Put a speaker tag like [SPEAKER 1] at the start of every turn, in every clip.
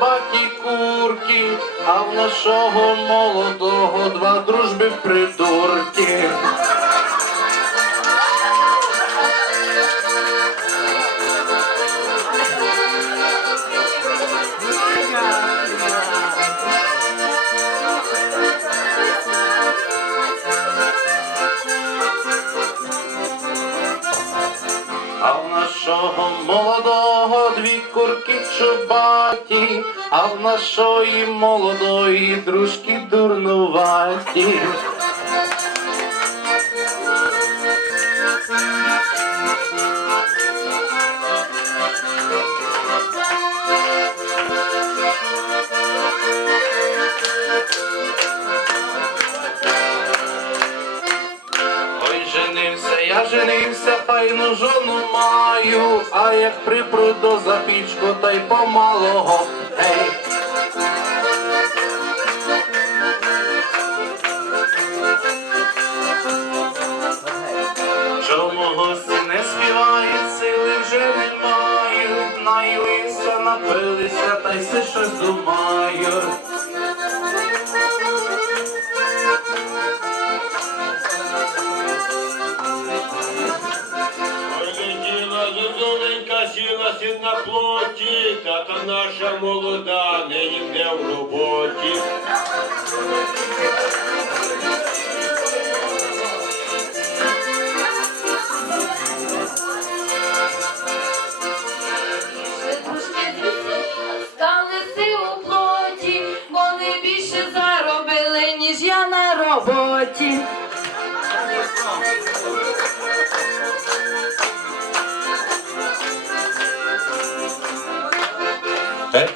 [SPEAKER 1] чубаті курки, а в нашого молодого два дружби придурки. А в нашого молодого дві курки чубаті, а в нашої молодої дружки дурнуваті. Женився, файну жону маю, а як припру до запічку, та й помалого. Ей. Чому гості не співають, сили вже не мають, наїлися, напилися, та й все щось думають.
[SPEAKER 2] Прилетіла зозуленька, сілася на плоті, тата наша молода, в роботі.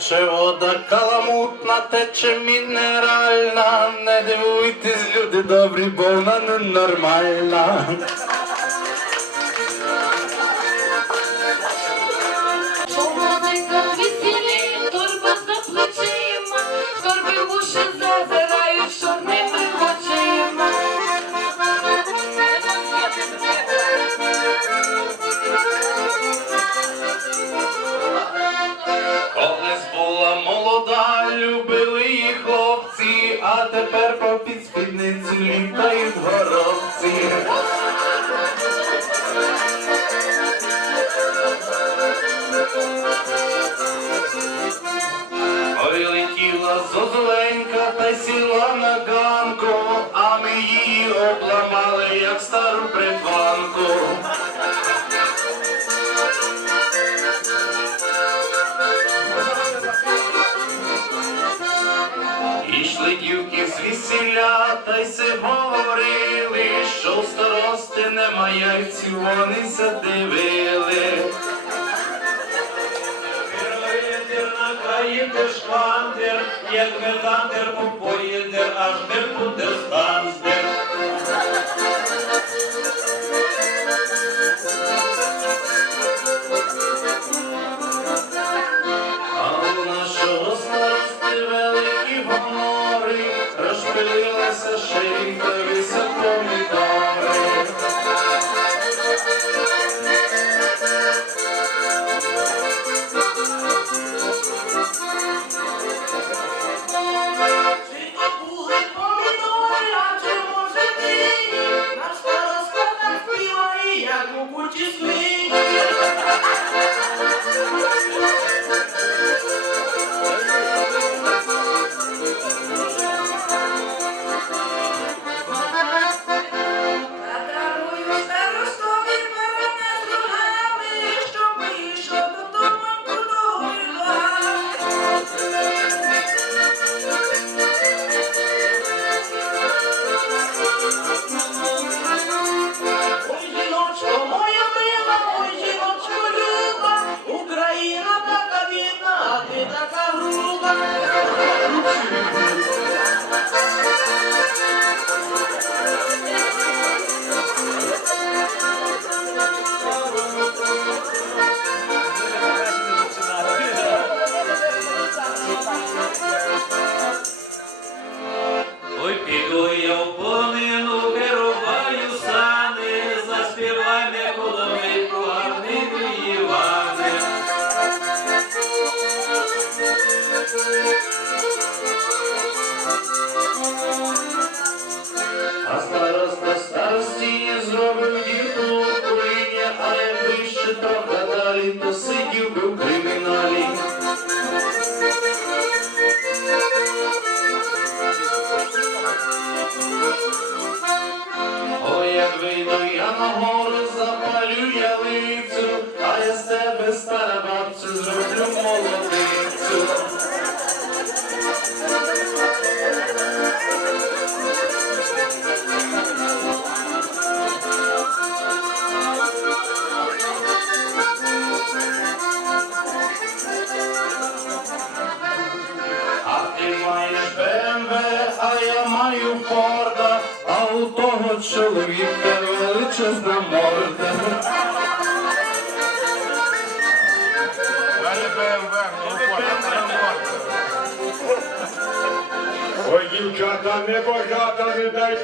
[SPEAKER 1] Тече вода каламутна, тече мінеральна, не дивуйтесь, люди добрі, бо вона ненормальна.
[SPEAKER 3] Помолиться весілі, торба за плечима, торби в уші
[SPEAKER 1] а тепер по під спідницю літають горобці. Ой, летіла зозуленька та сіла на ганку, а ми її обламали, як стару притванку. Дівки та й се говорили, що в старости немає яйців, вони се дивили.
[SPEAKER 2] Вітер на краї швандер, як метандер поїдер, аж не буде станцер.
[SPEAKER 1] А розпилилася шейка вися помідори.
[SPEAKER 2] Sarasvati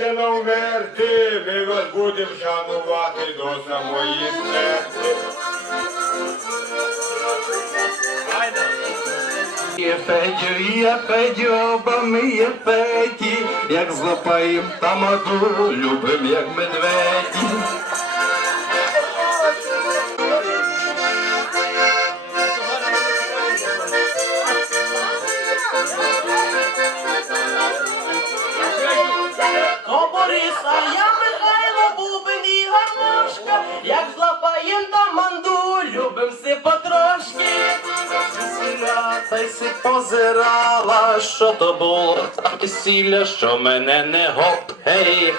[SPEAKER 2] не вмерти, ми вас будемо шанувати до самої смерті.
[SPEAKER 1] Є Федю, є Федю, оба ми є Феді, як злопаєм тамаду, любим як медведі.
[SPEAKER 4] Бориса, я Михайло Бубин і гармошка, як злапаєм таманду, любим си потрошки.
[SPEAKER 1] Та й си позирала, що то було таке сілля, що мене не гоп, гей.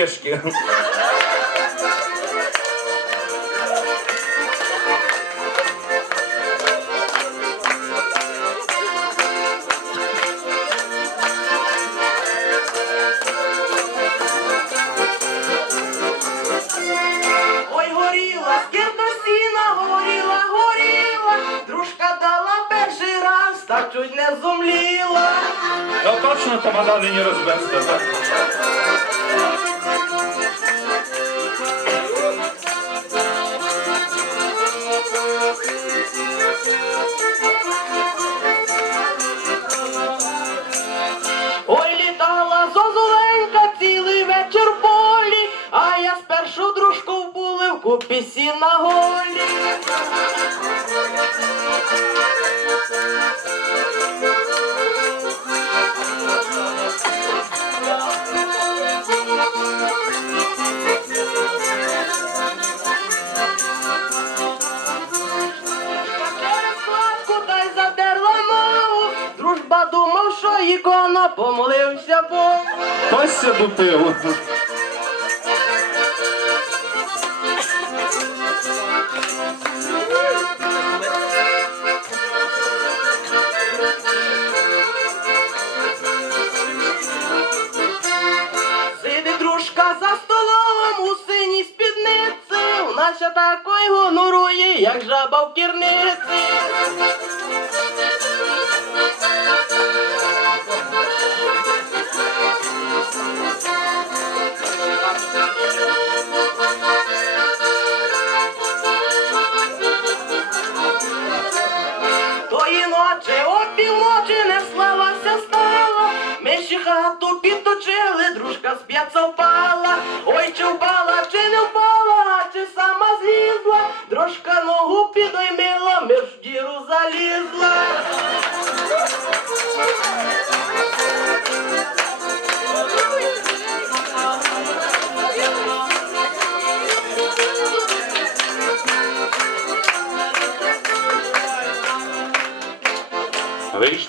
[SPEAKER 4] Хоче.
[SPEAKER 1] Кішки.
[SPEAKER 4] Ой, горіла, скільки сіна, горіла, горіла, дружка дала перший раз, так чуть не зумліла.
[SPEAKER 1] Ну точно тамада нині розбеста, так?
[SPEAKER 4] Вбули в купі сіна голі. Дружба думав, що ікона помолився Богу.
[SPEAKER 1] Хтось се дупив.
[SPEAKER 4] Такой гонорує, як жаба в кірниці.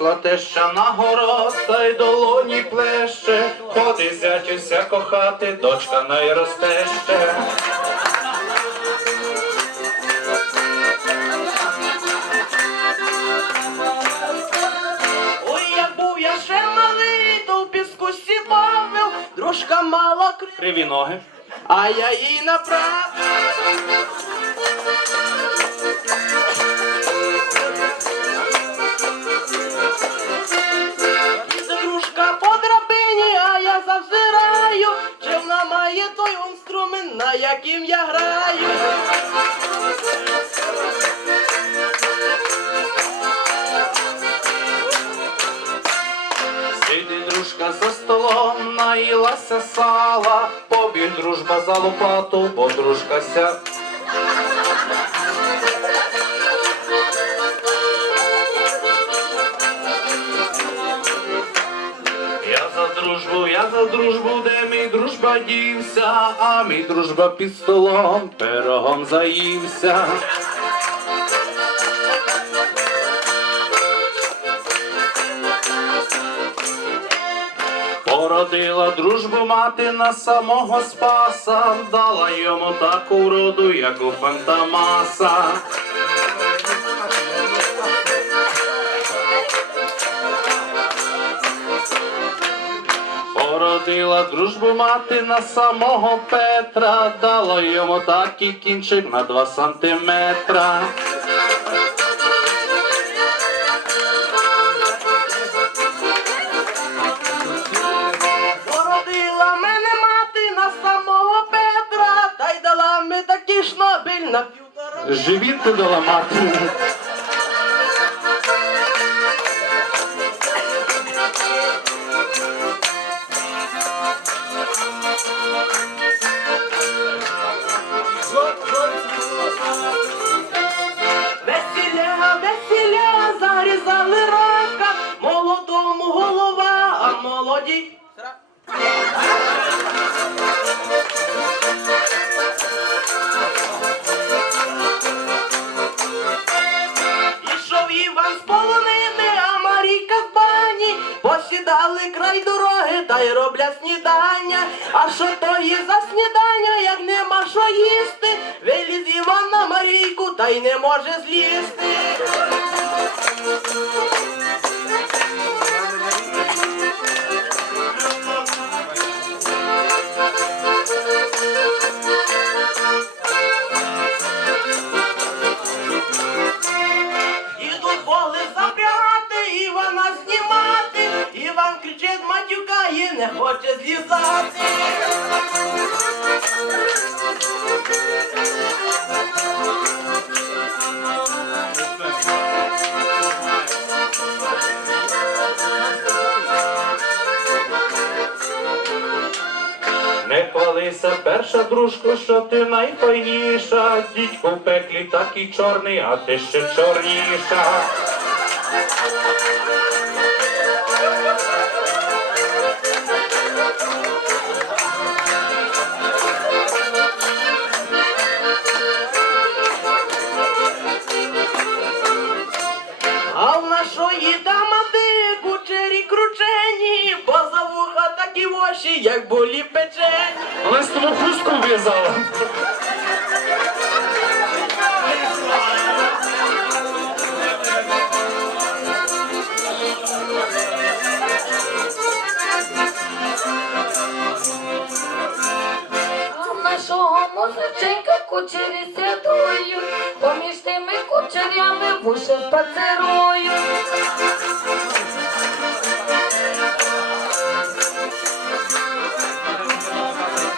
[SPEAKER 1] Вийшла теща на город, та й долоні плеще, ходи зятюся кохати, дочка найросте ще.
[SPEAKER 4] Ой, як був я ще малий, то в піску сібавив, дружка мала крив,
[SPEAKER 1] Криві ноги.
[SPEAKER 4] а я їй направив. яким я граю.
[SPEAKER 1] Дружка за столом наїлася сала, побіг дружба за лопату, бо дружка ся. Я за дружбу, я за дружбу дружба дівся, а мій дружба під столом пирогом заївся. Породила дружбу мати на самого спаса, дала йому таку вроду, як у Фантамаса. Породила дружбу мати на самого Петра, дала йому такий кінчик на два сантиметра.
[SPEAKER 4] Породила мене мати на самого Петра, та й дала ми такий шнобель на півтора.
[SPEAKER 1] Живіт ти дала мати.
[SPEAKER 4] Що то є за снідання, як нема що їсти? Виліз Іван на Марійку та й не може злізти. Не
[SPEAKER 1] хвалися, перша дружко, що ти найфайніша. Дідько в пеклі такий чорний, а ти ще чорніша.
[SPEAKER 4] Як болі
[SPEAKER 1] з тому хустку в'язала.
[SPEAKER 3] Нашого музиченька кучері святують, поміж тими кучерями вуше пацерують.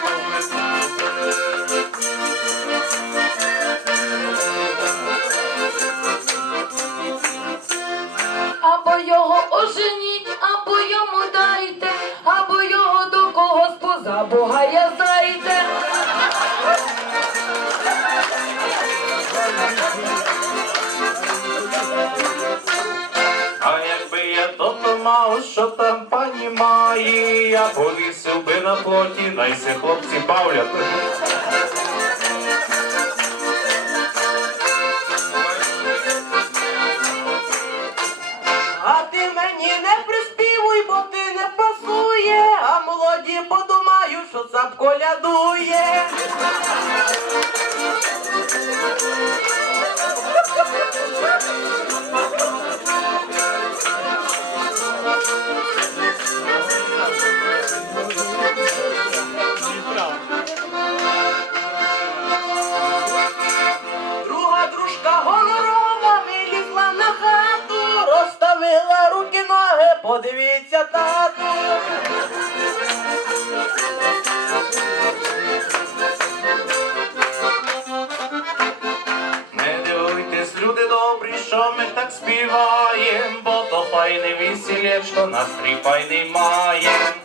[SPEAKER 1] moment. На плоті, найсе хлопці бавлять.
[SPEAKER 4] А ти мені не приспівуй, бо ти не пасує, а молоді подумають, що цап колядує. Подивіться тату.
[SPEAKER 1] Не дивуйтесь, люди добрі, що ми так співаєм, бо то файне весілечко, настрій файний маєм.